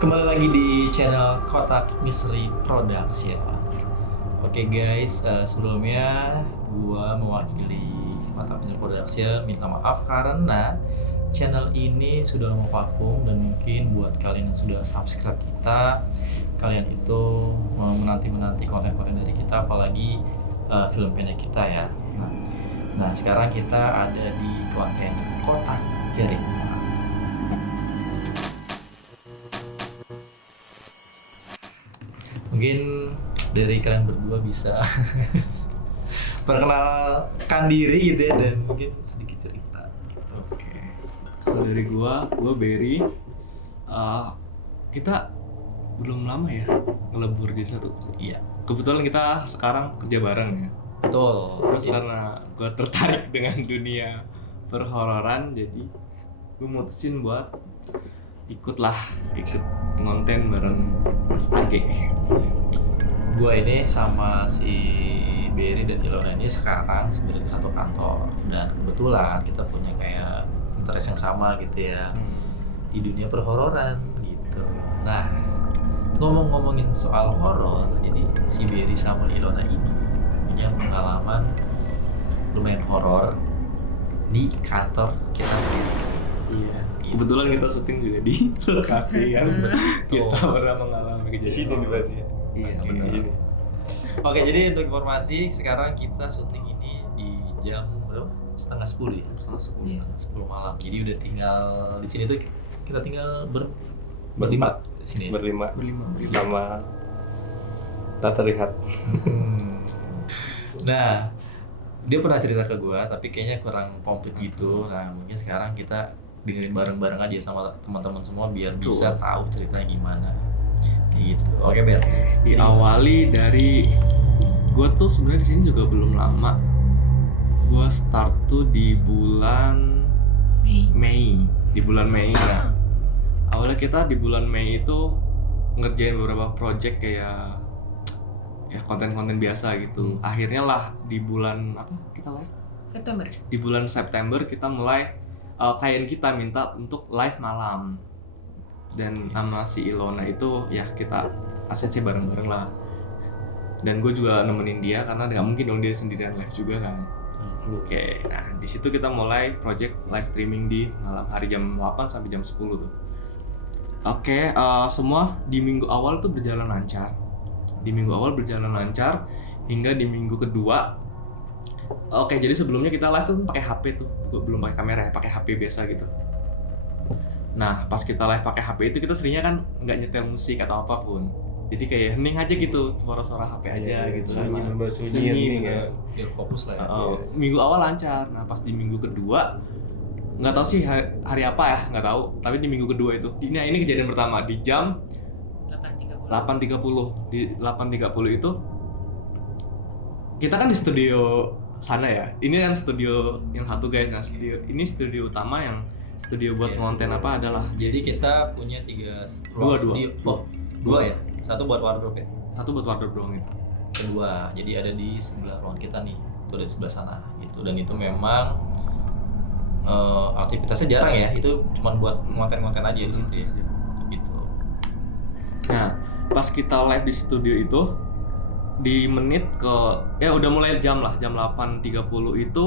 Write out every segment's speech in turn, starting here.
Kembali lagi di channel Kotak Misteri Production. Oke guys, sebelumnya gua mewakili Kotak Misteri Production minta maaf karena channel ini sudah mau vakum, dan mungkin buat kalian yang sudah subscribe kita, kalian itu menanti konten-konten dari kita, apalagi film pendek kita ya. Nah sekarang kita ada di konten Kotak Cerita. Mungkin dari kalian berdua bisa perkenalkan diri gitu ya, dan mungkin sedikit cerita gitu. Oke. Kalau dari gua Berry. Kita belum lama ya ngelebur jadi satu. Iya. Kebetulan kita sekarang kerja bareng ya. Betul. Terus karena gua tertarik dengan dunia perhororan, jadi gua mutusin buat ikut konten bareng Mas Age. Gua ini sama si Berry dan Ilona ini sekarang sebenarnya satu kantor, dan kebetulan kita punya kayak interest yang sama gitu ya di dunia perhororan gitu. Nah, ngomongin soal horor, jadi si Berry sama Ilona ini punya pengalaman lumayan horor di kantor kita sendiri. Iya. Kebetulan kita syuting juga di lokasi kan. Kita pernah mengalami kejadian. Di sini berarti ya? Iya, benar. ini. Oke, jadi untuk informasi, sekarang kita syuting ini di jam berapa? Setengah 10 ya? Setengah 10 malam. Jadi udah tinggal di sini tuh, kita tinggal berlima di sini. Berlima. Berlima. Sama tak terlihat. Nah, dia pernah cerita ke gua, tapi kayaknya kurang komplit gitu. Nah, mungkin sekarang kita dengerin bareng-bareng aja sama teman-teman semua biar bisa tahu ceritanya gimana. Kayak gitu. Oke, Ber. Diawali dari gue tuh sebenarnya di sini juga belum lama. Gue start tuh di bulan Mei. Di bulan Mei ya. Awalnya kita di bulan Mei itu ngerjain beberapa project kayak ya konten-konten biasa gitu. Akhirnya lah di bulan apa kita live? September. Di bulan September kita mulai klien kita minta untuk live malam. Dan sama si Ilona itu ya kita ACC bareng-bareng lah. Dan gue juga nemenin dia karena nggak mungkin dong dia sendirian live juga kan. Oke, nah di situ kita mulai project live streaming di malam hari jam 8 sampai jam 10 tuh. Oke, semua di minggu awal tuh berjalan lancar. Di minggu awal berjalan lancar hingga di minggu kedua. Oke, jadi sebelumnya kita live tuh pakai HP tuh, belum pakai kamera ya, pakai HP biasa gitu. Nah, pas kita live pakai HP itu kita seringnya kan nggak nyetel musik atau apapun. Jadi kayak hening aja gitu, suara-suara HP aja gitu kan. Sunyi kan. Biar fokus lah ya. Minggu awal lancar. Nah, pas di minggu kedua nggak tahu sih hari apa ya, nggak tahu. Tapi di minggu kedua itu, nah ini kejadian pertama di jam 8.30. Di 8.30 itu kita kan di studio sana ya. Ini kan studio yang satu guys. Nah, ini studio utama yang studio buat konten apa adalah. Jadi kita punya 3 Dua. studio. Oh, 2 ya? Satu buat wardrobe ya? Satu buat wardrobe doang itu. Kedua, jadi ada di sebelah ruang kita nih, itu ada di sebelah sana gitu. Dan itu memang aktivitasnya jarang ya, itu cuma buat konten-konten aja di situ ya gitu. Nah, pas kita live di studio itu di menit ke ya udah mulai jam 8.30 itu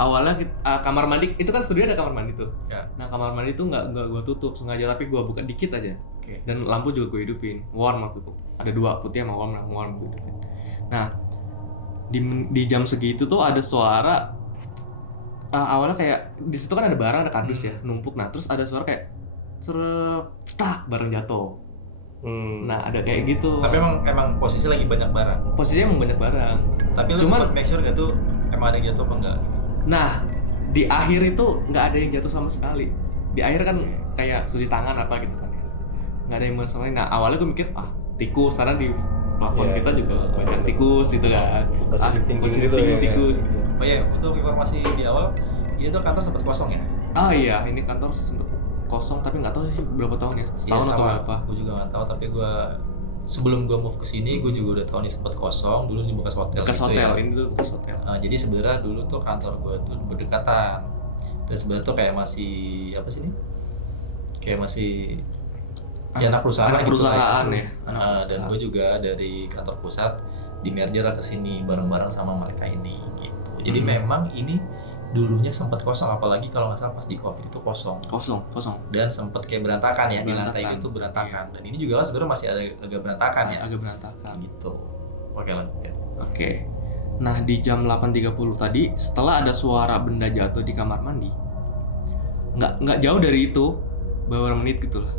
awalnya kamar mandi itu kan studio ada kamar mandi tuh ya. Nah kamar mandi tuh nggak gue tutup sengaja, tapi gue buka dikit aja. Dan lampu juga gue hidupin warm waktu itu, ada 2 putih sama warm gue hidupin. Nah di jam segitu tuh ada suara awalnya kayak di situ kan ada barang, ada kardus ya numpuk. Nah terus ada suara kayak cetak barang jatuh. Nah ada kayak gitu. Tapi emang posisi lagi banyak barang. Posisinya emang banyak barang. Tapi lu sempat make sure gak tuh emang ada yang jatuh apa enggak gitu? Nah di akhir itu nggak ada yang jatuh sama sekali. Di akhir kan kayak cuci tangan apa gitu kan ya. Nggak ada yang sama sekali. Nah awalnya gue mikir tikus, karena di plafon kita juga banyak tikus gitu kan. Positif thinking tikus. Oh iya, untuk informasi di awal, ini tuh kantor sempat kosong ya? Oh iya, ini kantor sempat kosong, tapi nggak tahu sih berapa tahun ya, setahun atau berapa. Gue juga nggak tahu, tapi gue sebelum gue move ke sini, gue juga udah tahu nih sempat kosong. Dulu di bekas hotel. Bekas gitu hotel, ya. ini tuh bekas hotel. Jadi sebenarnya dulu tuh kantor gue tuh berdekatan. Dan sebenarnya tuh kayak masih apa sih ini? Kayak masih anak perusahaan anak gitu perusahaan lah. ya. Anak Dan perusahaan. gue juga dari kantor pusat di merger ke sini bareng-bareng sama mereka ini gitu. Jadi memang ini dulunya sempat kosong, apalagi kalau nggak salah pas di COVID itu kosong kosong. dan sempat kayak berantakan ya, di lantai Berantakan. itu berantakan. Dan ini juga sebenarnya masih ada agak berantakan ya. Agak berantakan. Gitu. Oke lanjut. Oke. Nah, di jam 8.30 tadi setelah ada suara benda jatuh di kamar mandi. Nggak jauh dari itu, beberapa menit gitu lah.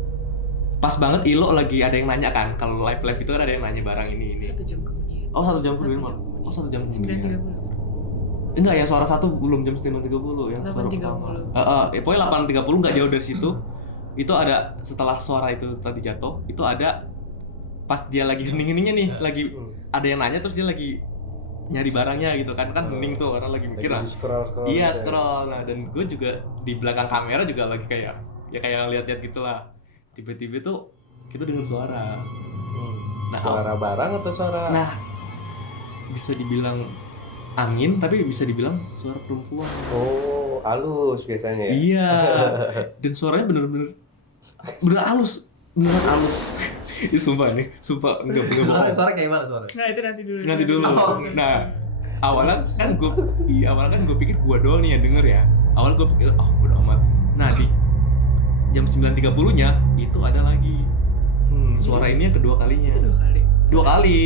Pas banget Ilo lagi ada yang nanya kan, kalau live itu kan ada yang nanya barang ini. 1 jam kemudian. Oh, 1 jam kemudian. Oh, 1 jam kemudian. 9.30. Enggak, yang suara satu belum jam 9.30 yang suara 8.30. pertama. Pokoknya 8.30 nggak jauh dari situ. Itu ada setelah suara itu tadi jatuh, itu ada pas dia lagi hening-heningnya nih, lagi ada yang nanya terus dia lagi nyari barangnya gitu kan hening tuh orang lagi mikir lah. Scroll Iya, gitu ya. scroll. Nah, dan gue juga di belakang kamera juga lagi kayak lihat-lihat gitu lah. Tiba-tiba tuh kita dengar suara. Nah, Suara barang atau suara? Nah, bisa dibilang angin tapi bisa dibilang suara perempuan. Oh, halus biasanya ya. Iya. Dan suaranya bener-bener halus, beneran halus. Ini sumpah enggak bener bohong. Suara kayak mana suara? Nah, itu nanti dulu. Nanti dulu. Oh, oke. Nah, awalnya kan gue pikir gue doang nih yang denger ya. Awalnya gue pikir bodo amat. Nah, di jam 9.30-nya itu ada lagi. Suara ini yang kedua kalinya. Itu 2 kali. 2 kali.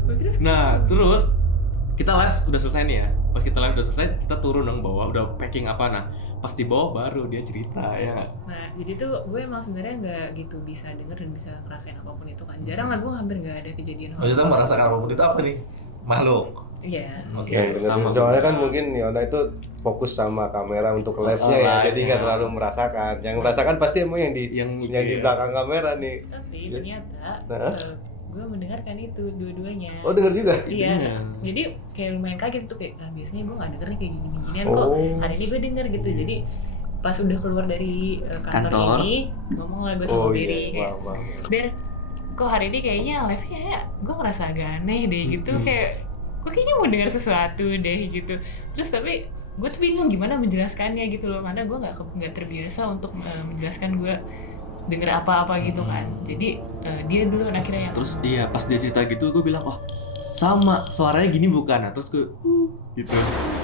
Gua kira Nah, terus kita live udah selesai nih ya. Pas kita live udah selesai, kita turun dong bawah, udah packing apa. Nah, pas di bawah baru dia cerita ya. Nah, jadi tuh gue emang sebenarnya nggak gitu bisa denger dan bisa ngerasain apapun itu kan. Jarang lah, gue hampir nggak ada kejadian Oh, itu merasakan apapun itu apa nih? Makhluk. Iya. Oke. Yang bener. sama Soalnya gua. kan mungkin Yona itu fokus sama kamera untuk live-nya ya, live-nya. jadi nggak terlalu merasakan. Yang merasakan pasti emang yang di Yang belakang kamera nih. Tapi Ya. ternyata Nah. gue mendengarkan itu dua-duanya. Oh, denger juga? Iya. Iya. Jadi kayak lumayan kaget tuh kayak biasanya gue nggak denger nih kayak gini-ginian kok. Oh. Hari ini gue denger gitu. Jadi pas udah keluar dari kantor Kantor. ini, ngomong lah gue sama Oh Berry iya, kayak, wow. Ber, kok hari ini kayaknya live-nya ya gue ngerasa agak aneh deh gitu. Kayak gue kayaknya mau dengar sesuatu deh gitu. Terus tapi gue tuh bingung gimana menjelaskannya gitu loh, karena gue nggak terbiasa untuk menjelaskan gue denger apa-apa gitu kan. Jadi dia dulu akhirnya yang Terus iya, pas dia cerita gitu gue bilang, "Wah, sama suaranya gini bukan?" Nah, terus gue gitu.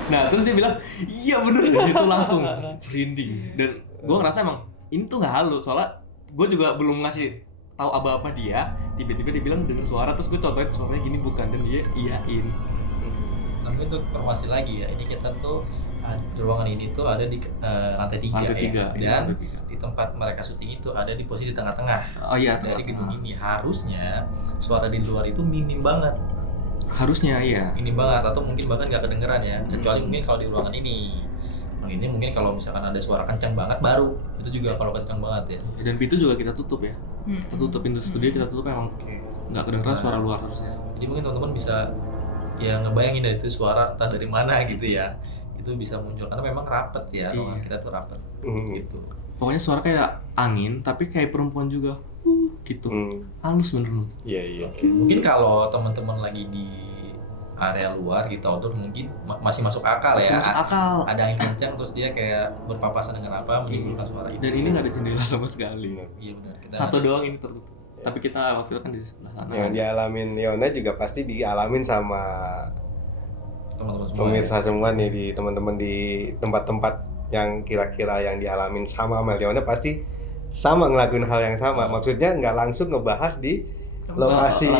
Nah, terus dia bilang, "Iya bener." Dari situ langsung merinding. Dan gue ngerasa emang ini tuh nggak halus, soalnya gue juga belum ngasih tahu apa-apa dia. Tiba-tiba dia bilang denger suara, terus gue contohin suaranya gini bukan, dan dia iyain. Tapi untuk informasi lagi ya, ini kita tuh di ruangan ini tuh ada di lantai 3 Lantai ya. 3, Dan lantai 3. di tempat mereka syuting itu ada di posisi tengah-tengah Oh iya, dari gedung tengah-tengah. ini. Harusnya suara di luar itu minim banget, Harusnya iya. minim banget, atau mungkin bahkan nggak kedengeran ya, kecuali mungkin kalau di ruangan ini. Ini mungkin kalau misalkan ada suara kencang banget baru itu juga kalau kencang banget ya. Dan pintu juga kita tutup ya. Kita tutup pintu studio, kita tutup emang nggak kedengeran Nah. suara luar harusnya. Jadi mungkin teman-teman bisa ya ngebayangin dari itu suara entah dari mana gitu ya, itu bisa muncul karena memang rapet ya, Iya. ruangan kita tuh rapet gitu. Pokoknya suara kayak angin, tapi kayak perempuan juga, gitu. Halus bener. Iya, iya. Mungkin kalau teman-teman lagi di area luar gitu outdoor mungkin masih masuk akal Masih ya. masuk akal. Ada angin kencang terus dia kayak berpapasan dengan apa menimbulkan suara itu. Dan ini nggak ada jendela sama sekali. Iya benar. Kita Satu doang ini tertutup. Tapi kita waktu itu kan di sebelah sana. Yang dialamin Yona juga pasti dialamin sama teman-teman semua. pemirsa semua nih, di teman-teman di tempat-tempat yang kira-kira yang dialamin sama Mel Yona pasti sama ngelakuin hal yang sama. Maksudnya nggak langsung ngebahas di lokasi.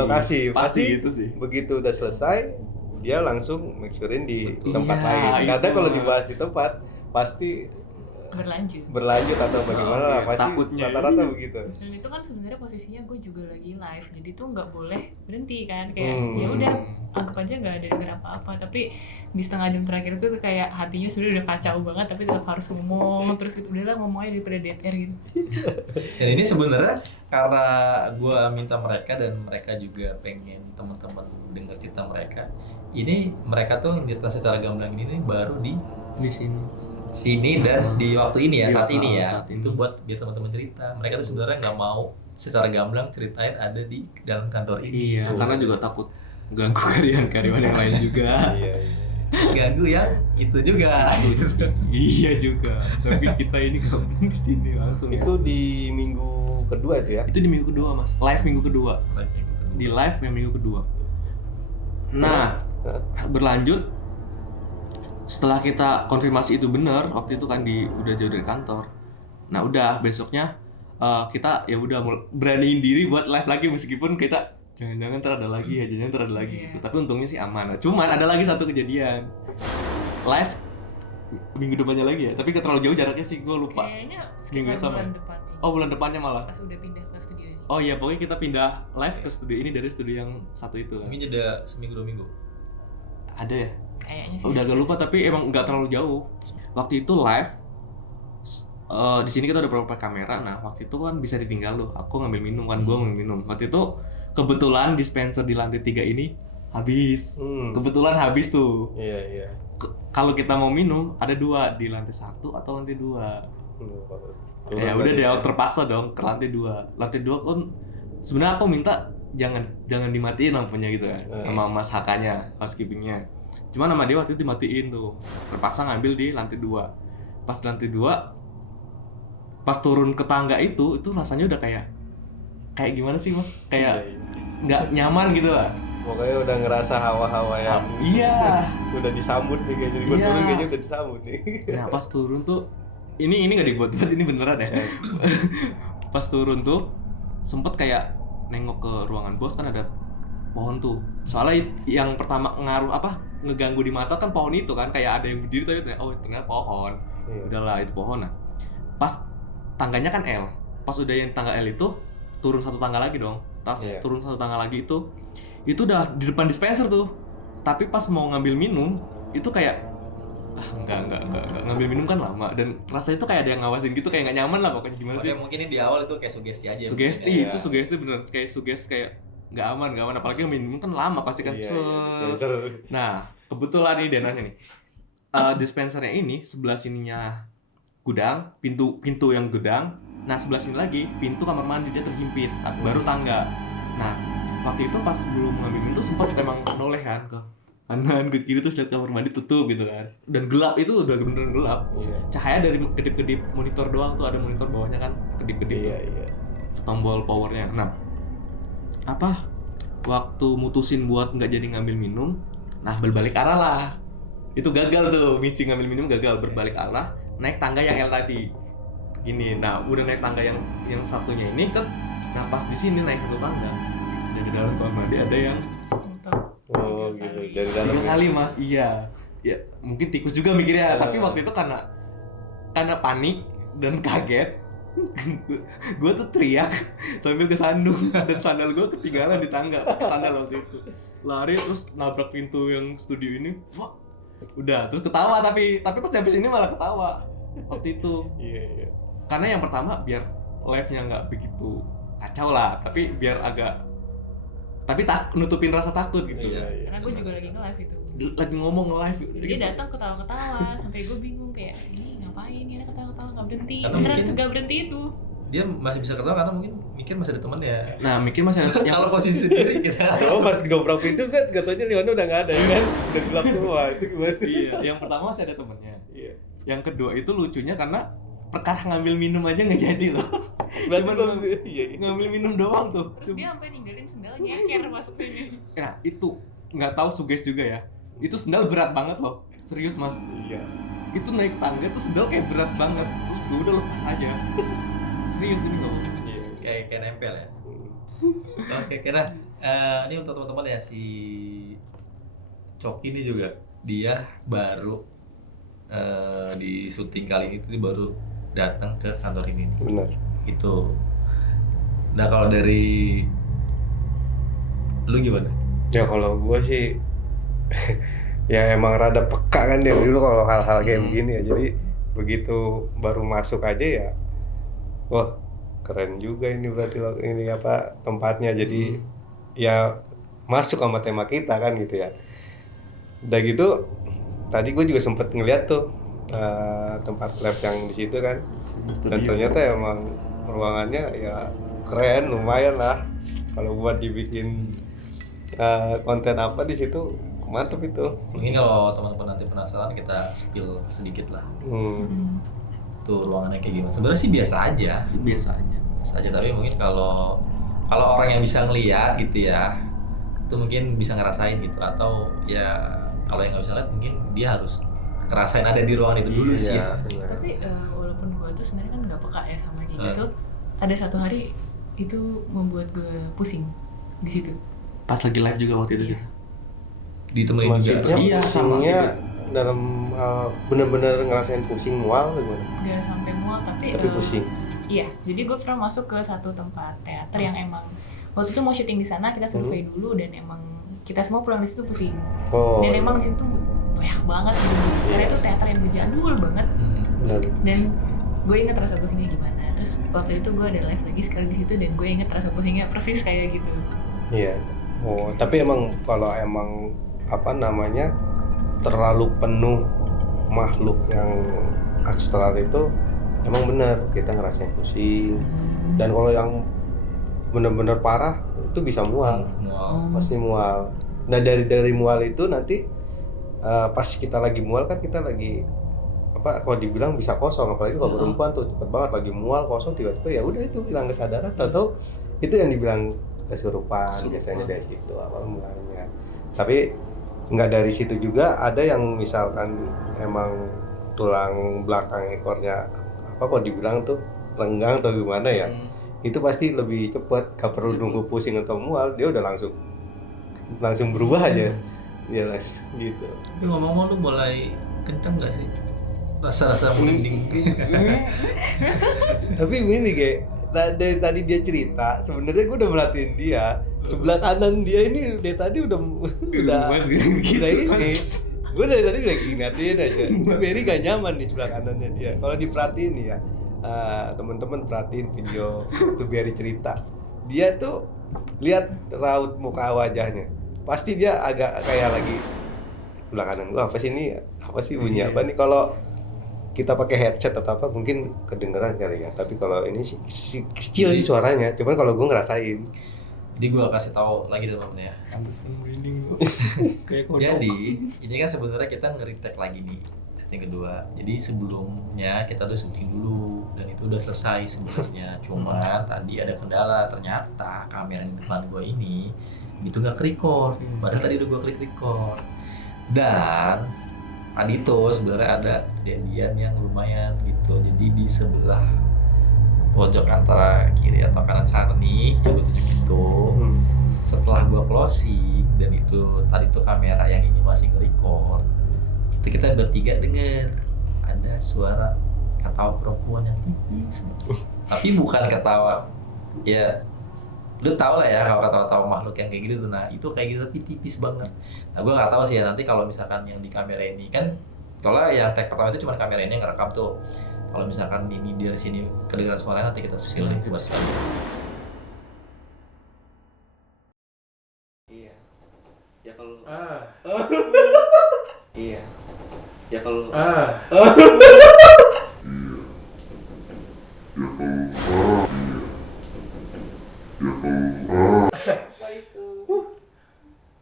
Pasti Pasti gitu sih. begitu udah selesai dia langsung make sure-in di Betul. tempat Iya, lain. Karena itu. kalau dibahas di tempat pasti berlanjut atau bagaimana lah, iya, pasti takutnya. rata-rata begitu. dan itu kan sebenarnya posisinya gue juga lagi live, jadi tuh nggak boleh berhenti kan, kayak Hmm. ya udah anggap aja nggak ada denger apa-apa. Tapi di setengah jam terakhir itu tuh kayak hatinya sebenarnya udah kacau banget, tapi tetap harus ngomong terus gitu, udahlah ngomongnya daripada dead air gitu. Dan ini sebenarnya karena gue minta mereka dan mereka juga pengen teman-teman dengar cerita mereka. Ini mereka tuh cerita secara gamblang ini nih baru di sini dan di waktu ini ya, Di saat waktu- ini ya. saat ini. Itu buat biar teman-teman cerita. Mereka tuh sebenarnya nggak mau secara gamblang ceritain ada di dalam kantor ini. Iya, karena juga takut ganggu karyawan-karyawan yang lain juga. Iya. ganggu yang itu juga. Iya juga. Tapi kita ini gabung di sini langsung. Itu di minggu kedua itu ya. Itu di minggu kedua mas, live minggu kedua. Live minggu kedua. Di live yang minggu kedua. Nah, berlanjut setelah kita konfirmasi itu benar, waktu itu kan udah jauh dari kantor. Nah udah besoknya kita ya udah beraniin diri buat live lagi meskipun kita jangan-jangan ntar ada lagi ya, jangan-jangan ntar ada lagi gitu. Tapi untungnya sih aman. Nah, cuman ada lagi satu kejadian live minggu depannya lagi ya, tapi gak terlalu jauh jaraknya sih, gue lupa. Kayaknya Minggu sekitar sama. bulan depan nih. Oh bulan depannya malah. Pas udah pindah ke studio ini. Oh iya pokoknya kita pindah live ke studio ini dari studio yang satu itu. Mungkin jeda seminggu 2 minggu. Ada ya? Kayaknya sih. Udah agak lupa tapi emang nggak terlalu jauh. Waktu itu live di sini kita udah beberapa kamera. Nah waktu itu kan bisa ditinggal tuh. Aku ngambil minum kan, gue ngambil minum. Waktu itu kebetulan dispenser di lantai 3 ini habis. Kebetulan habis tuh. Iya. Kalau kita mau minum ada 2 di lantai 1 atau lantai 2. Ya udah deh, terpaksa dong ke lantai 2. Lantai 2 kan sebenarnya aku minta jangan dimatiin lampunya gitu kan, sama Mas Hakanya, housekeepingnya. Cuma nama dia waktu itu dimatiin tuh. Terpaksa ngambil di lantai 2. Pas di lantai 2, pas turun ke tangga itu rasanya udah kayak gimana sih mas? Kayak nggak nyaman gitu lah. Pokoknya udah ngerasa hawa-hawa yang Iya. udah disambut nih kayaknya. Gua turun kayaknya udah disambut nih. Nah pas turun tuh ini nggak dibuat-buat, ini beneran ya. Pas turun tuh sempet kayak nengok ke ruangan bos, kan ada pohon tuh. Soalnya yang pertama ngeganggu di mata kan pohon itu kan, kayak ada yang berdiri tapi ternyata pohon. Udahlah itu pohon. Nah pas tangganya kan L, pas udah yang tangga L itu turun 1 tangga lagi dong. Turun 1 tangga lagi itu udah di depan dispenser tuh. Tapi pas mau ngambil minum itu kayak enggak ngambil minum kan lama, dan rasanya tuh kayak ada yang ngawasin gitu, kayak nggak nyaman lah pokoknya. Gimana sih? Mungkin di awal itu kayak sugesti aja. Sugesti itu sugesti bener, kayak nggak aman apalagi minum kan lama pasti kan. Nah kebetulan nih dananya nih dispensernya ini sebelah sininya gudang, pintu yang gudang. Nah sebelah sini lagi pintu kamar mandi, dia terhimpit, baru tangga. Nah waktu itu pas belum ngambil minum tuh sempat emang noleh kan ke kanan ke kiri, terus lihat kamar mandi tutup gitu kan, dan gelap, itu udah bener-bener gelap. Cahaya dari kedip-kedip monitor doang tuh, ada monitor bawahnya kan kedip-kedip tombol powernya. Nah waktu mutusin buat nggak jadi ngambil minum, nah berbalik arah lah, itu gagal tuh, misi ngambil minum gagal, berbalik arah naik tangga yang L tadi gini. Nah udah naik tangga yang satunya ini kan, nah pas di sini naik 1 tangga dari dalam kamar mandi ada yang Oh gitu, dari dalam 3 kali mas. Iya ya mungkin tikus juga mikirnya, tapi waktu itu karena panik dan kaget gue tuh teriak sambil kesandung, dan sandal gue ketinggalan di tangga, pakai sandal waktu itu. Lari terus nabrak pintu yang studio ini. Wah, udah terus ketawa, tapi pas sampai sini malah ketawa waktu itu. Iya. Karena yang pertama biar live-nya nggak begitu kacau lah, tapi biar agak nutupin rasa takut gitu. Karena gue juga lagi nge-live itu. Lagi ngomong live. Dia datang ketawa-ketawa sampai gue bingung kayak ini ngapain ya, ketawa-ketawa nggak berhenti. Karena Beneran mungkin nggak berhenti itu. Dia masih bisa ketawa karena mungkin mikir masih ada temennya. Nah mikir masih ada Kalau posisi sendiri kita. Kalau pas dobrak pintu kan katanya Leona udah nggak ada ya kan, udah gelap semua. Itu gimana sih? Iya, yang pertama masih ada temennya. Iya. Yang kedua itu lucunya karena perkara ngambil minum aja nggak jadi loh. Berarti Cuman iya. ngambil minum doang tuh. Terus dia sampai ninggalin sendal nyeker masuk sini. Nah itu nggak tahu suges juga ya. Itu sendal berat banget loh. Serius mas. Iya. Itu naik tangga tuh sendal kayak berat banget. Terus gue udah lepas aja. Serius ini loh. Iya. Kayak nempel ya. Oke, kira ini untuk teman-teman ya, si Coki ini juga dia baru di syuting kali ini dia baru datang ke kantor ini nih. Benar. Itu. Nah kalau dari lu gimana? Ya kalau gue sih ya emang rada peka kan dia dulu kalau hal-hal kayak begini ya. Jadi begitu baru masuk aja ya, wah keren juga ini berarti ini tempatnya. Jadi ya masuk sama tema kita kan gitu ya. Udah gitu tadi gue juga sempet ngeliat tuh tempat lab yang di situ kan. Dan ternyata emang ruangannya ya keren, lumayan lah. Kalau buat dibikin konten apa di situ mantep itu. Mungkin kalau teman-teman nanti penasaran kita spill sedikit lah. Tuh ruangannya kayak gimana? Sebenarnya sih biasa aja. Biasa aja. saja, tapi mungkin kalau orang yang bisa ngelihat gitu ya, itu mungkin bisa ngerasain gitu, atau ya kalau yang nggak bisa lihat mungkin dia harus ngerasain ada di ruangan itu dulu sih. Iya, benar. Tapi walaupun gue tuh sebenarnya kan nggak peka ya sama kayak gitu, ada satu hari itu membuat gue pusing di situ. Pas lagi live juga waktu itu Iya. gitu. Ditemenin juga. Maksudnya Iya, sama pusingnya gitu. dalam bener-bener ngerasain pusing mual gimana? Gak sampai mual tapi Pusing. iya, jadi gue pernah masuk ke satu tempat teater yang emang waktu itu mau syuting di sana, kita survei dulu dan emang kita semua pulang di situ pusing. Oh. Dan emang di situ banyak banget gitu. Karena itu teater yang berjadul banget. Benar. Dan gue inget rasa pusingnya gimana. Terus waktu itu gue ada live lagi sekali di situ dan gue inget rasa pusingnya persis kayak gitu. Iya. Oh, tapi emang kalau emang apa namanya terlalu penuh makhluk yang astral itu emang benar kita ngerasain pusing. Dan kalau yang benar-benar parah itu bisa mual, pasti mual. Nah dari mual itu nanti pas kita lagi mual kan kita lagi apa kalau dibilang bisa kosong, apalagi kalau perempuan tuh cepet banget lagi mual kosong tiba-tiba ya udah itu hilang kesadaran, tahu itu yang dibilang kesurupan biasanya dari situ awal mulanya. Tapi nggak dari situ juga, ada yang misalkan emang tulang belakang ekornya apa kok dibilang tuh renggang atau gimana ya, itu pasti lebih cepet, gak perlu nunggu pusing atau mual, dia udah langsung berubah aja jelas gitu. Tapi ngomong-ngomong lu mulai kenceng gak sih rasa-rasa merinding? Tapi ini kayak dari tadi dia cerita, sebenarnya gue udah merhatiin dia sebelah kanan dia ini dari tadi udah ini. Gue dari tadi udah ngeliatin aja. Berry gak nyaman di sebelah kanannya dia. Kalau diperhatiin nih ya, teman-teman perhatiin video itu Berry cerita. Dia tuh lihat raut muka wajahnya. Pasti dia agak kayak lagi sebelah kanan gua apa sih ini? Apa sih bunyi apa nih? Kalau kita pakai headset atau apa mungkin kedengeran kali ya. Tapi kalau ini sih kecil sih suaranya. Cuman kalau gua ngerasain. Jadi gue kasih tahu lagi teman-teman ya. Jadi ini kan sebenarnya kita nge-retake lagi nih syuting kedua. Jadi sebelumnya kita udah syuting dulu dan itu udah selesai sebenarnya. Cuma tadi ada kendala, ternyata kamera di depan gue ini itu nggak ke-record. Padahal tadi udah gue klik record. Dan tadi itu sebenarnya ada kejadian yang lumayan gitu. Jadi di sebelah pojok antara kiri atau kanan sana nih yang gue tunjuk itu, setelah gue closing dan itu tadi tuh kamera yang ini masih nge-record, itu kita bertiga denger ada suara ketawa perempuan yang tipis, tapi bukan ketawa ya lu tau lah ya kalau ketawa-tawa makhluk yang kayak gitu tuh. Nah itu kayak gitu tapi tipis banget. Nah gue nggak tahu sih ya nanti kalau misalkan yang di kamera ini kan, kalau yang tag pertama itu cuma kamera ini yang ngerekam tuh. Kalau misalkan ini dari sini kedengaran suaranya nanti kita spill buat sekali. Iya. Ya kalau Iya. Ya kalau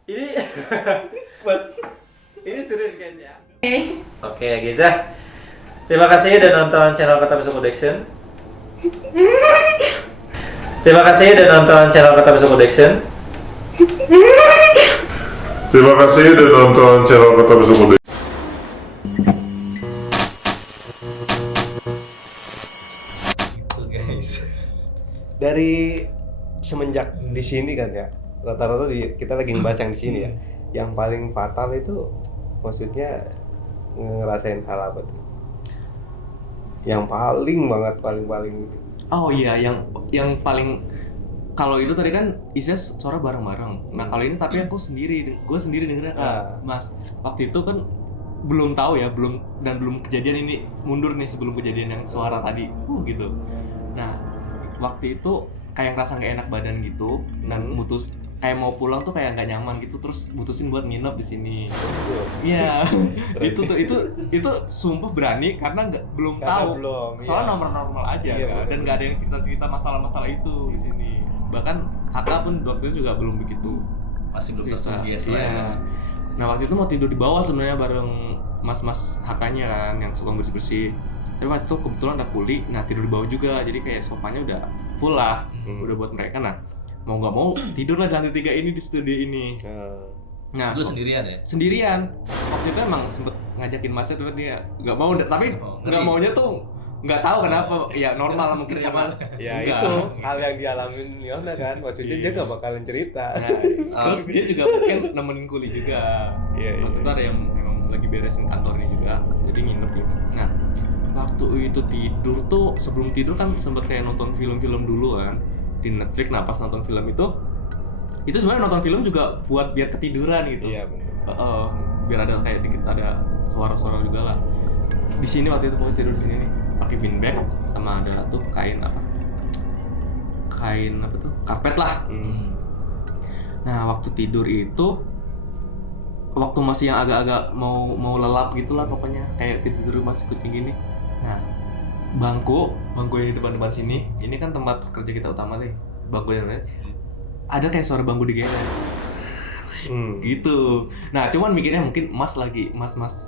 Ini bos, ini serius guys ya. Oke guys ya. Terima kasih udah nonton channel Kata Besok Production. Terima kasih udah nonton channel Kata Besok Production. Terima kasih udah nonton channel Kata Besok Production. Gitu guys. Dari semenjak di sini kan ya, rata-rata kita lagi ngebahas yang di sini ya. Yang paling fatal itu maksudnya ngerasain hal apa tuh? Yang paling banget paling oh iya, yang paling kalau itu tadi kan isinya suara bareng-bareng. Nah kalau ini tapi gue sendiri dengernya kan, Mas. Waktu itu kan belum tahu ya, belum kejadian ini mundur nih sebelum kejadian yang suara tadi, gitu. Nah waktu itu kayak ngerasa nggak enak badan gitu, dan kayak mau pulang tuh kayak nggak nyaman gitu, terus mutusin buat nginep di sini. Iya, itu sumpah berani karena belum tahu. Soalnya normal aja, iya, dan nggak ada yang cerita masalah itu di sini. Bahkan Haka pun waktu itu juga belum begitu, Masih belum tersugesti lah ya. Iya. Nah waktu itu mau tidur di bawah sebenarnya bareng mas Hakanya kan yang suka bersih. Tapi waktu itu kebetulan ada kuli, nah tidur di bawah juga, jadi kayak sofannya udah full lah, udah buat mereka. Nah, mau nggak mau tidur lah di lantai 3 ini di studio ini. Nah, Lu sendirian ya? sendirian. Waktu itu emang sempet ngajakin Masnya, tapi dia nggak mau, tapi nggak maunya tuh nggak tahu kenapa. Ya normal mungkin sama. Ya Enggak. itu hal yang dialamin Yona kan, maksudnya dia nggak bakalan cerita. Nah, terus dia juga mungkin nemenin kuli juga. Iya, Waktu itu ada yang emang lagi beresin kantornya juga, jadi nginep. Nah, waktu itu tidur tuh, sebelum tidur kan sempet kayak nonton film-film dulu kan di Netflix. Nah, pas nonton film itu sebenarnya nonton film juga buat biar ketiduran gitu. Iya benar. Biar ada kayak dikit ada suara-suara juga lah. Di sini waktu itu pokoknya tidur di sini nih, pakai bean bag sama ada tuh kain apa tuh, karpet lah. Nah, waktu tidur itu waktu masih yang agak-agak mau lelap gitulah pokoknya, kayak tidur masih kucing gini. Nah, bangku yang di depan sini, ini kan tempat kerja kita utama nih, bangku yang lain ada kayak suara bangku digeser gitu. Nah, cuman mikirnya mungkin mas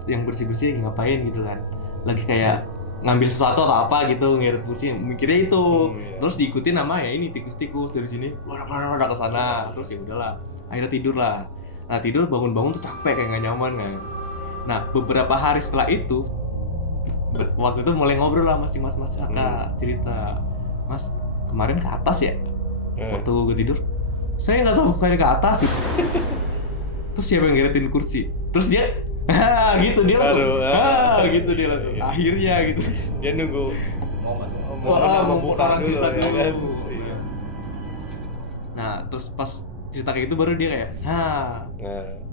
yang bersih-bersih lagi ngapain gitu kan, lagi kayak ngambil sesuatu atau apa gitu, ngeret kursi, mikirnya itu. Terus diikutin nama ya ini tikus-tikus dari sini wadah ke sana. Terus ya udahlah, akhirnya tidur lah. Nah, tidur bangun-bangun tuh capek, kayak nggak nyaman kan. Nah, beberapa hari setelah itu waktu itu mulai ngobrol lah mas Saka, cerita, mas kemarin ke atas ya waktu gue tidur, saya nggak sanggup kayak ke atas gitu. Terus siapa yang ngeretin kursi? Terus dia gitu, dia langsung gitu, dia langsung akhirnya gitu Dia nunggu mau orang cerita ya dulu kan? Nah, terus pas cerita kayak gitu baru dia kayak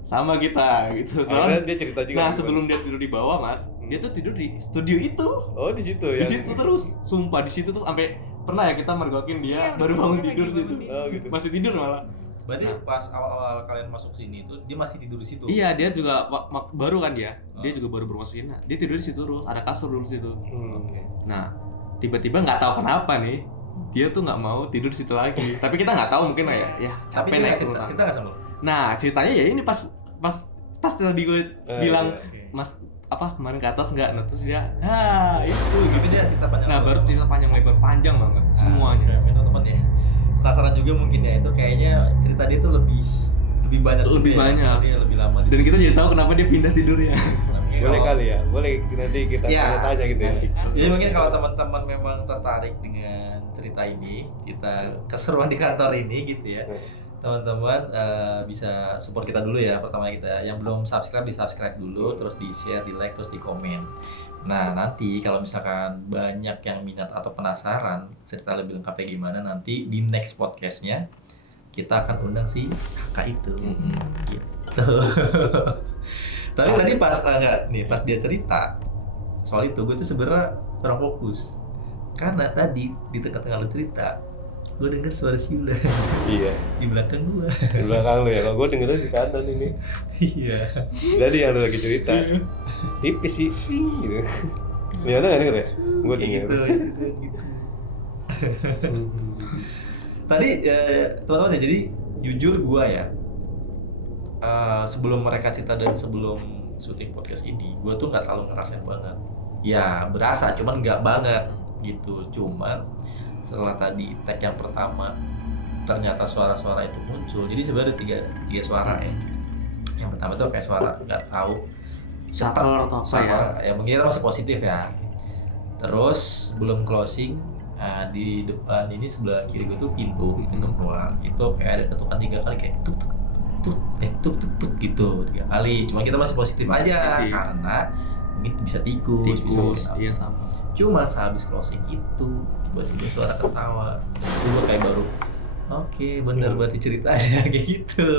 sama kita gitu. Soalnya dia cerita juga. Nah, sebelum dia tidur di bawah mas, dia tuh tidur di studio itu. Oh, di situ ya. Di situ terus, sumpah di situ tuh sampai pernah ya kita mergokin dia baru bangun tidur situ. Oh, gitu. Masih tidur malah. Berarti pas awal-awal kalian masuk sini tuh dia masih tidur di situ. Iya, dia juga baru kan dia. Dia juga baru masuk sini. Dia tidur di situ terus, ada kasur dulu situ. Oke. Nah, tiba-tiba nggak tahu kenapa nih, dia tuh nggak mau tidur di situ lagi. Tapi kita nggak tahu, mungkin ya Tapi capek dia naik cerita nggak sama lu? Nah, ceritanya ya ini pas tadi gue bilang, iya. mas apa kemarin ke atas nggak? Nah, terus dia itu Gitu dia cerita panjang. Nah, baru cerita panjang lebar, panjang banget semuanya. Teman-teman ya penasaran juga mungkin ya, itu kayaknya cerita dia tuh lebih banyak Lebih juga ya. banyak. Dia lebih lama di Dan situ. kita jadi tahu kenapa dia pindah tidurnya. Boleh kali ya, boleh nanti kita tanya gitu ya. Jadi mungkin kalau teman-teman memang tertarik dengan cerita ini, kita keseruan di kantor ini gitu ya, teman-teman bisa support kita dulu ya. Pertama kita yang belum subscribe di subscribe dulu, terus di share, di like, terus di komen. Nah, nanti kalau misalkan banyak yang minat atau penasaran cerita lebih lengkapnya gimana, nanti di next podcastnya kita akan undang si kakak itu gitu. Tapi tadi pas dia cerita soal itu, gue tuh sebenarnya kurang fokus karena tadi di tengah-tengah lu cerita gue denger suara Sheila Iya. di belakang gue. Di belakang lu ya, kalau gue dengernya di kanan ini. Iya. Jadi yang lu lagi cerita, tipis sih, gitu. Lihat nggak denger ya? Gue denger. Gitu. Tadi teman-teman ya, jadi jujur gue ya, sebelum mereka cerita dan sebelum syuting podcast ini, gue tuh nggak terlalu ngerasain banget. Ya berasa, cuman nggak banget gitu. Cuman setelah tadi tag yang pertama, ternyata suara-suara itu muncul. Jadi sebenarnya ada tiga suara ya. Yang pertama tuh kayak suara nggak tahu Saker atau apa ya? Ya mungkin masih positif ya. Terus belum closing, di depan ini sebelah kiri gue tuh pintu keluar. Itu kayak ada ketukan 3 kali kayak tuk gitu 3 kali. Cuma kita masih positif aja karena mungkin bisa tikus bisa iya sama. Cuma sehabis closing itu tiba-tiba suara ketawa. Itu gue kayak baru oke, bener berarti ceritanya kayak gitu.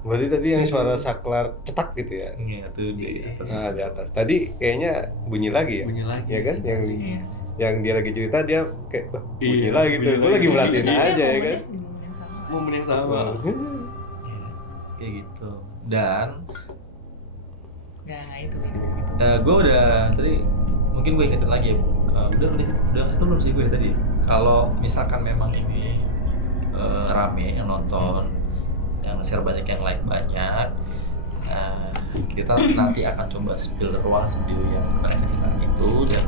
Berarti tadi yang suara saklar cetak gitu ya? Iya tuh di atas. Nah, di atas. Tadi kayaknya bunyi lagi ya? Bunyi lagi. Ya kan? Iya. Yang dia lagi cerita dia kayak bunyi Iya, lagi tuh. bunyi Gue lagi lagi. merhatiin aja ya kan? Momen yang sama. Kayak gitu. Dan Nah, itu. gue udah tadi mungkin gue ingetin lagi ya. Udah ngasih tau belum sih gue tadi? Kalau misalkan memang ini rame yang nonton, yang share banyak, yang like banyak, kita nanti akan coba spill ruang studio yang mereka ceritain itu, dan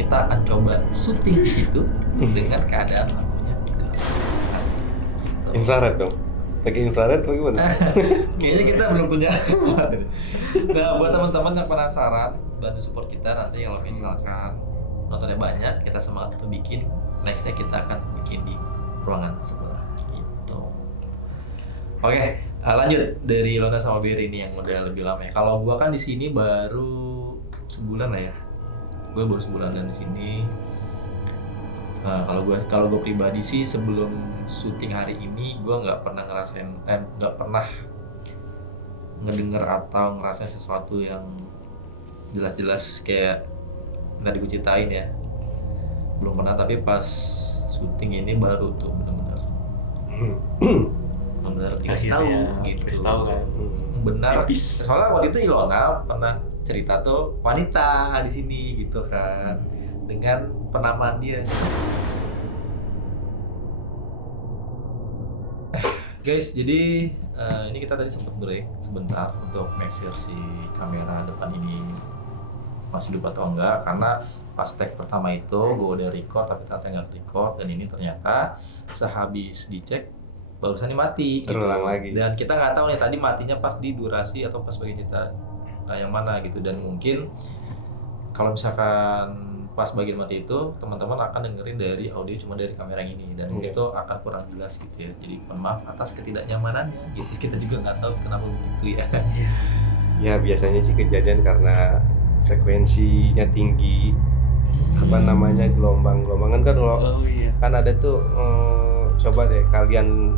kita akan coba syuting di situ dengan keadaan lampunya gelap. Gitu. Infrared dong. Lagi infrared atau gimana? Kayaknya kita belum punya. Nah, buat teman-teman yang penasaran, bantu support kita nanti kalau misalkan nontonnya banyak, kita semangat untuk bikin. Nextnya kita akan bikin di ruangan sebelah gitu. Oke, lanjut dari Ilona sama Berry ini yang udah lebih lama ya. Kalau gua kan di sini baru sebulan lah ya. Gue baru sebulan dan di sini. Kalau gue pribadi sih sebelum syuting hari ini gue nggak pernah nggak pernah ngedenger atau ngerasain sesuatu yang jelas-jelas kayak nggak diceritain ya, belum pernah. Tapi pas syuting ini baru tuh benar-benar dikasih tahu gitu. Dikasih tahu kan. Benar. Tipis. Soalnya waktu itu Ilona pernah cerita tuh wanita di sini gitu kan, dengan penamaan dia. Guys, jadi ini kita tadi sempat break sebentar untuk make sure si kamera depan ini masih hidup atau enggak, karena pas tag pertama itu gue udah record tapi ternyata nggak record, dan ini ternyata sehabis dicek barusan mati Terulang lagi. Dan kita nggak tahu nih tadi matinya pas di durasi atau pas bagian kita yang mana gitu. Dan mungkin kalau misalkan pas bagian mati itu teman-teman akan dengerin dari audio cuma dari kamera yang ini, dan mungkin itu akan kurang jelas gitu ya. Jadi mohon maaf atas ketidaknyamanannya gitu. Kita juga nggak tahu kenapa begitu ya. Ya biasanya sih kejadian karena frekuensinya tinggi, apa namanya gelombang-gelombangan kan kalau Oh iya. kan ada tuh coba deh kalian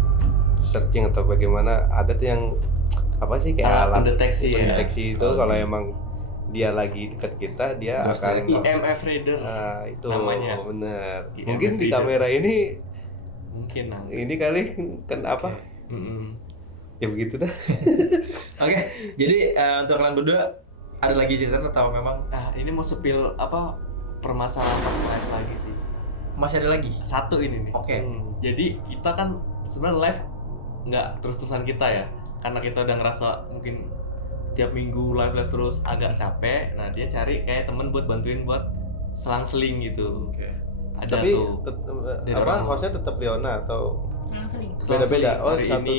searching atau bagaimana, ada tuh yang apa sih kayak alat pendeteksi ya. pendeteksi itu kalau emang dia lagi dekat kita dia Ghost akan IMF reader itu namanya. benar. IMF Mungkin di reader. kamera ini mungkin nah. ini kali kan apa ya begitu dah. Oke, jadi untuk kalian berdua ada lagi cerita atau memang Nah, ini mau spill apa permasalahan pas live lagi sih. masih ada lagi? Satu ini nih. Oke. Jadi kita kan sebenarnya live nggak terus-terusan kita ya, karena kita udah ngerasa mungkin tiap minggu live terus agak capek. Nah dia cari kayak temen buat bantuin buat selang-seling gitu. Oke. Ada Tapi tuh dari apa orang- hostnya tetap Leona atau Langsung. beda-beda? selang-seling. Oh, Hari satu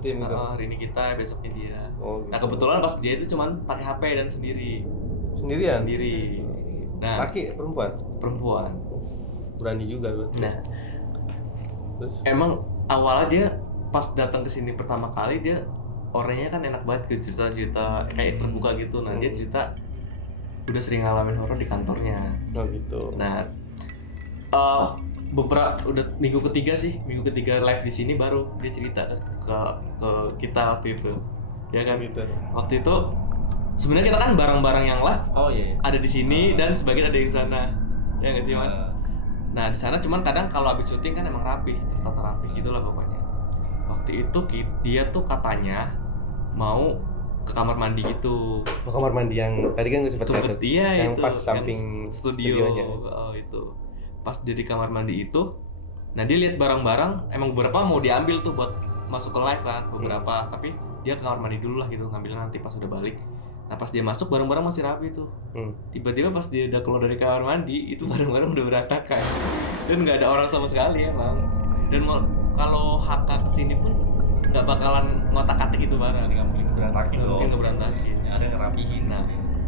tim gitu. Hari ini kita, besoknya dia. oh, Nah gitu. kebetulan pas dia itu cuman pakai HP dan sendiri. Sendirian? Sendiri. Nah Laki perempuan? perempuan. Berani juga lu. Nah Terus emang awalnya dia pas datang ke sini pertama kali dia orangnya kan enak banget ke cerita-cerita kayak terbuka gitu. Nah dia cerita udah sering ngalamin horor di kantornya. oh gitu. Nah beberapa udah minggu ketiga live di sini baru dia cerita ke kita waktu itu. Ya kan? Gitu. Waktu itu sebenarnya kita kan barang-barang yang live Oh iya. ada di sini dan sebagian ada di sana. Ya nggak sih mas? Nah di sana cuman kadang kalau habis syuting kan emang rapi, tertata rapi gitulah pokoknya. Waktu itu dia tuh katanya mau ke kamar mandi gitu. Oh, kamar mandi yang tadi kan gue sempat lihat tuh. Iya Yang itu. pas samping studionya. Oh itu. Pas dia di kamar mandi itu, nah dia lihat barang-barang, emang beberapa mau diambil tuh buat masuk ke live kan beberapa, tapi dia ke kamar mandi dulu lah gitu, ngambilnya nanti pas udah balik. Nah pas dia masuk barang-barang masih rapi tuh. Tiba-tiba pas dia udah keluar dari kamar mandi itu barang-barang udah berantakan dan nggak ada orang sama sekali emang. Dan kalau HK kesini pun nggak bakalan ngotak-atik itu barang. Nggak mungkin berantakin Nggak dong. mungkin nggak berantakin. Ada yang ngerapihin. Nah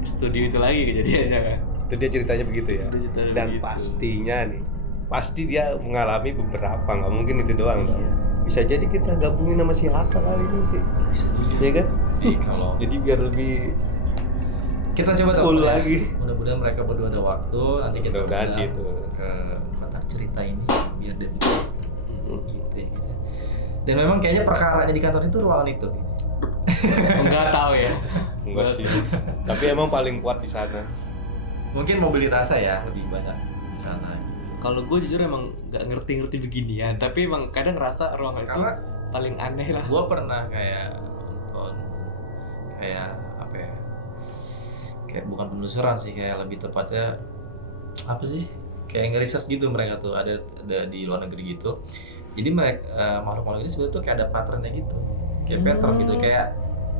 studio itu lagi kejadiannya kan. Itu dia ceritanya begitu ya. Dia ceritanya Dan begitu. pastinya nih, pasti dia mengalami beberapa, nggak mungkin itu doang dong. Iya. Bisa jadi kita gabungin sama si Haka kali ini, Bisa juga. ya kan? Jadi kalau Jadi biar lebih kita coba full telepon ya. lagi. Mudah-mudahan mereka berdua ada waktu, nanti kita Mudah-mudahan undang sih itu. ke kotak cerita ini biar dia bisa gitu ya gitu. Dan memang kayaknya perkaranya di kantor itu ruangan itu. Enggak tahu ya. Enggak sih. Tapi emang paling kuat di sana. Mungkin mobilitasnya ya lebih banyak di sana. Kalau gue jujur emang nggak ngerti beginian, tapi emang kadang ngerasa ruangan itu Karena paling aneh lah. gue pernah kayak nonton kayak apa ya, kayak bukan penelusuran sih, kayak lebih tepatnya apa sih, kayak nge-research gitu mereka tuh ada di luar negeri gitu. Jadi mereka makhluk-makhluk ini sebenarnya tuh kayak ada patternnya gitu, kayak pattern gitu, kayak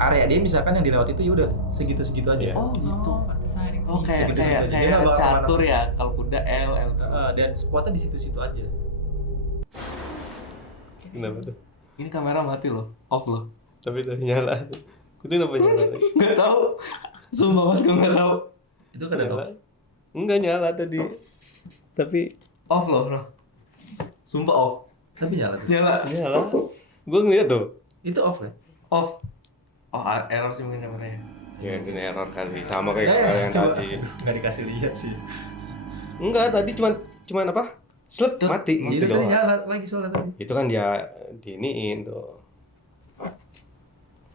area dia misalkan yang dilewat itu ya udah segitu aja. Iya. Oh gitu. pantesan ini. Oh kayak Segitu-segitu aja. Dia kayak nggak bakal catur kemana-mana. ya. Kalau kuda L. Dan spotnya di situ-situ aja. Kenapa tuh? Ini kamera mati loh, off loh. Tapi tuh nyala. Itu kenapa nyala lagi? Nggak tahu. Sumpah mas gue nggak tahu. Itu kan ada. Enggak nyala tadi. Tapi Off loh bro. Sumpah off. Tapi nyala tuh. Nyala. nyala. Gue ngeliat tuh. Itu off ya? Off. Oh error sih mungkin kameranya. Ya itu error kali. Sama kayak yang coba. tadi. Nggak dikasih lihat sih. Enggak, tadi cuman apa? Slep mati gitu Itu kan doang. nyala lagi soalnya tadi. Itu kan dia diiniin tuh.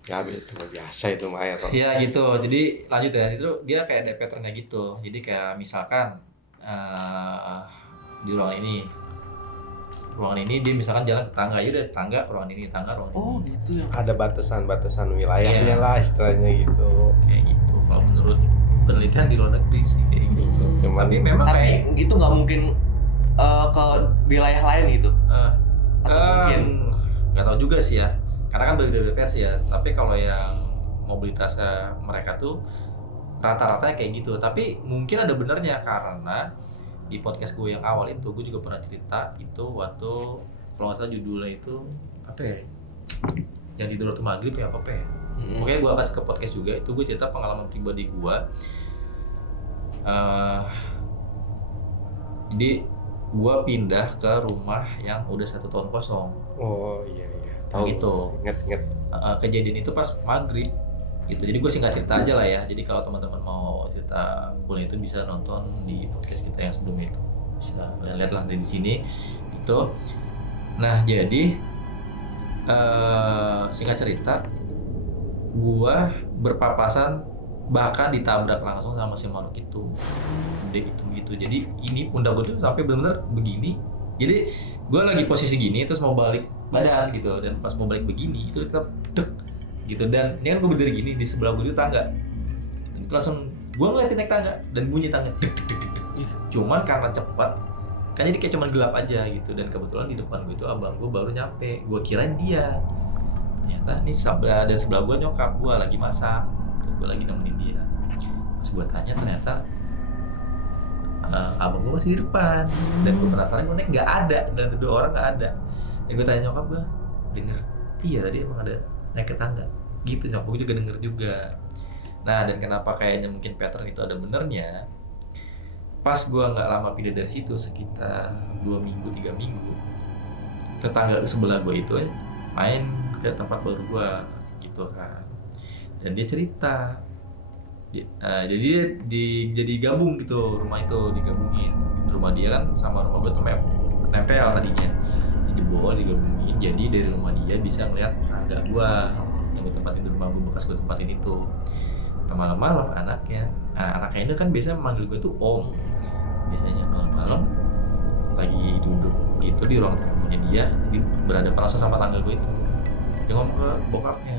Ya itu biasa itu mah error. Ya gitu. Jadi lanjut ya. Itu dia kayak ada patternnya gitu. Jadi kayak misalkan di ruangan ini dia misalkan jalan ke tangga, ya udah tangga ruangan ini, tangga ruangan Oh ini. gitu ya. Ada batasan-batasan wilayahnya Iya. lah istilahnya gitu. Kayak gitu. Kalau menurut penelitian di luar negeri sih kayak gitu. Cuman Tapi memang kayak Tapi itu nggak mungkin ke wilayah lain gitu. Atau mungkin nggak tahu juga sih ya. Karena kan berbeda versi ya. Tapi kalau yang mobilitasnya mereka tuh rata-ratanya kayak gitu. Tapi mungkin ada benernya karena di podcast gue yang awal itu gue juga pernah cerita itu waktu kalau nggak salah judulnya itu apa ya? Yang tidur waktu maghrib ya apa ya? Pokoknya gue angkat ke podcast juga itu gue cerita pengalaman pribadi gue. Jadi gue pindah ke rumah yang udah 1 tahun kosong. Oh iya. Tahu Gitu. Ingat. Kejadian itu pas maghrib gitu. Jadi gue singkat cerita aja lah ya. Jadi kalau teman-teman mau cerita full itu bisa nonton di podcast kita yang sebelumnya itu. Bisa lihat lah dari sini gitu. Nah jadi singkat cerita, gue berpapasan bahkan ditabrak langsung sama si makhluk itu. Gede itu gitu. Jadi ini pundak gue tuh sampai benar-benar begini. Jadi gue lagi posisi gini terus mau balik badan gitu, dan pas mau balik begini itu tetap dek gitu. Dan ini kan gue berdiri gini, di sebelah gue itu tangga. Itu langsung gue ngeliatin naik tangga dan bunyi tangga dek dek dek dek. Cuman karena cepat kan jadi kayak cuman gelap aja gitu. Dan kebetulan di depan gue itu abang gue baru nyampe. Gue kirain dia, ternyata ini dari sebelah gue nyokap gue lagi masak. Gue lagi nemenin dia. Pas gue tanya ternyata abang gue masih di depan. Dan gue penasaran, gue naik nggak ada, dan itu 2 orang nggak ada. Dan gue tanya nyokap gue, denger? Iya tadi emang ada naik ke tangga. Gitu, nyokap gue juga denger juga. Nah dan kenapa kayaknya mungkin pattern itu ada benernya, pas gue nggak lama pindah dari situ sekitar 2 minggu 3 minggu, tetangga sebelah gue itu main ke tempat baru gue gitu kan. Dan dia cerita, jadi jadi gabung gitu, rumah itu digabungin. Rumah dia kan sama rumah gue tuh nempel tadinya. Jebol digabungin, jadi dari rumah dia bisa ngeliat tangga gue yang gue tempatin di rumah gue, bekas gue tempatin itu. Malam-malam anaknya itu kan biasanya manggil gue tuh om. Biasanya malam-malam lagi duduk gitu di ruang tamunya dia, berhadapan langsung sama tangga gue itu. Dia ngomong ke bokapnya,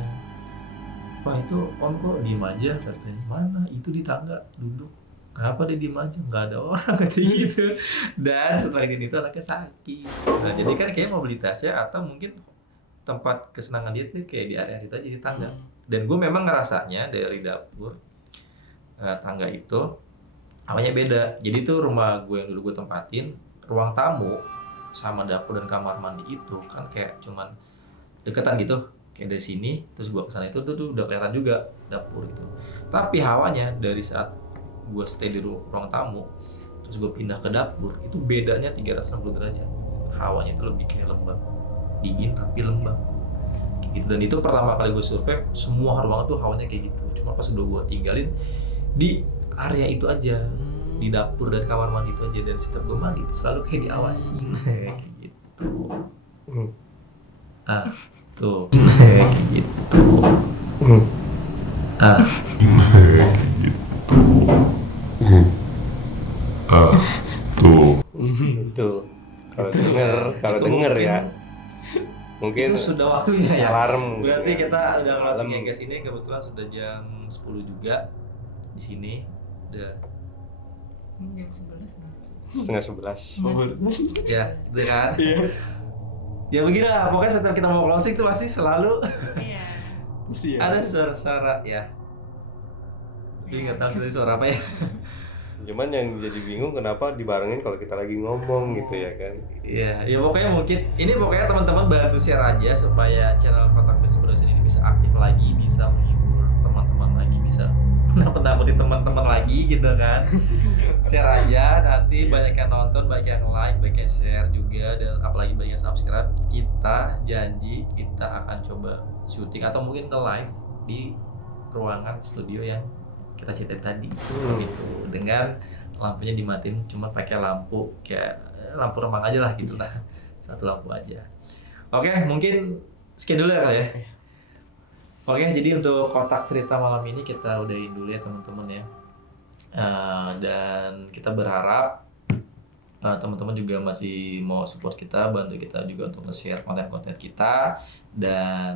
"Wah itu om kok diem aja," katanya. "Mana itu di tangga duduk, kenapa dia diem aja, nggak ada orang," katanya gitu. Dan setelah itu anaknya sakit. Nah jadi kan kayak mobilitasnya atau mungkin tempat kesenangan dia tuh kayak di area itu aja di tangga. Dan gue memang ngerasanya dari dapur tangga itu awalnya beda. Jadi tuh rumah gue yang dulu gue tempatin, ruang tamu sama dapur dan kamar mandi itu kan kayak cuman deketan gitu. Kayak dari sini terus gue kesana itu tuh udah kelihatan juga dapur itu. Tapi hawanya dari saat gue stay di ruang tamu terus gue pindah ke dapur itu bedanya 360 derajat. Hawanya itu lebih kayak lembab, dingin tapi lembab kayak gitu. Dan itu pertama kali gue survei, semua ruangan tuh hawanya kayak gitu. Cuma pas udah gue tinggalin di area itu aja, di dapur dan kamar mandi itu aja, dan setiap gue mandi itu selalu kayak diawasin kayak gitu. Tuh kayak gitu. Tuh. Kalau denger ya. Mungkin itu sudah waktunya ya. alarm. Berarti kita udah masuk Malam. ke sini, kebetulan sudah jam 10 juga di sini. Udah Jam 11 nih. Setengah 11. ya, gitu kan? Ya begini lah, pokoknya setiap kita mau closing tuh pasti selalu Iya. ada suara-suara ya. Tapi nggak tahu sih suara apa ya. Cuman yang jadi bingung kenapa dibarengin kalau kita lagi ngomong gitu ya kan. Iya, ya pokoknya mungkin ini pokoknya teman-teman bantu share aja supaya channel Kotak Misteri Production ini bisa aktif lagi, bisa menghibur teman-teman lagi, bisa nakut-nakutin teman-teman lagi gitu kan. Share aja, nanti banyak yang nonton, banyak yang like, banyak yang share juga, dan apalagi banyak yang subscribe. Kita janji kita akan coba syuting atau mungkin nge-live di ruangan studio yang kita ceritain tadi gitu, dengan lampunya dimatiin, cuma pakai lampu kayak lampu remang aja lah gitu lah, satu lampu aja. Oke, mungkin sekian dulu ya kali ya. Oke, jadi untuk kotak cerita malam ini kita udahin dulu ya teman-teman ya. Dan kita berharap teman-teman juga masih mau support kita, bantu kita juga untuk nge-share konten-konten kita, dan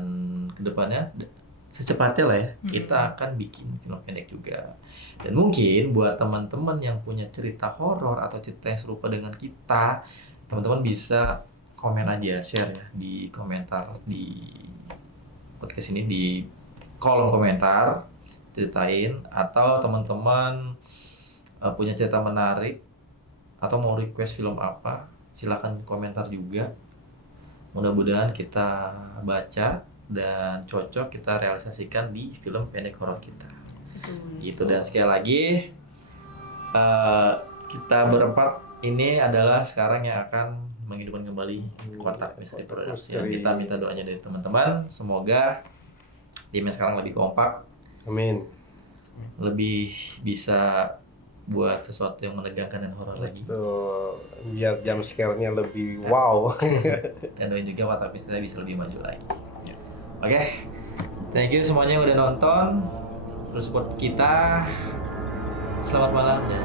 kedepannya secepatnya lah ya kita akan bikin film pendek juga. Dan mungkin buat teman-teman yang punya cerita horor atau cerita yang serupa dengan kita, teman-teman bisa komen aja, share ya di komentar di podcast ini, di kolom komentar ceritain, atau teman-teman punya cerita menarik atau mau request film apa, silakan komentar juga. Mudah-mudahan kita baca dan cocok kita realisasikan di film pendek horor kita. Gitu. Dan sekali lagi kita berempat ini adalah sekarang yang akan menghidupkan kembali Kotak Misteri Production. Kita minta doanya dari teman-teman, semoga timnya sekarang lebih kompak. Amin. Lebih bisa buat sesuatu yang menegangkan dan horor lagi. Tuh, biar jump scare-nya lebih wow. Dan doain juga Kotak Misteri bisa lebih maju lagi. Oke, thank you semuanya yang udah nonton, terus support kita. Selamat malam dan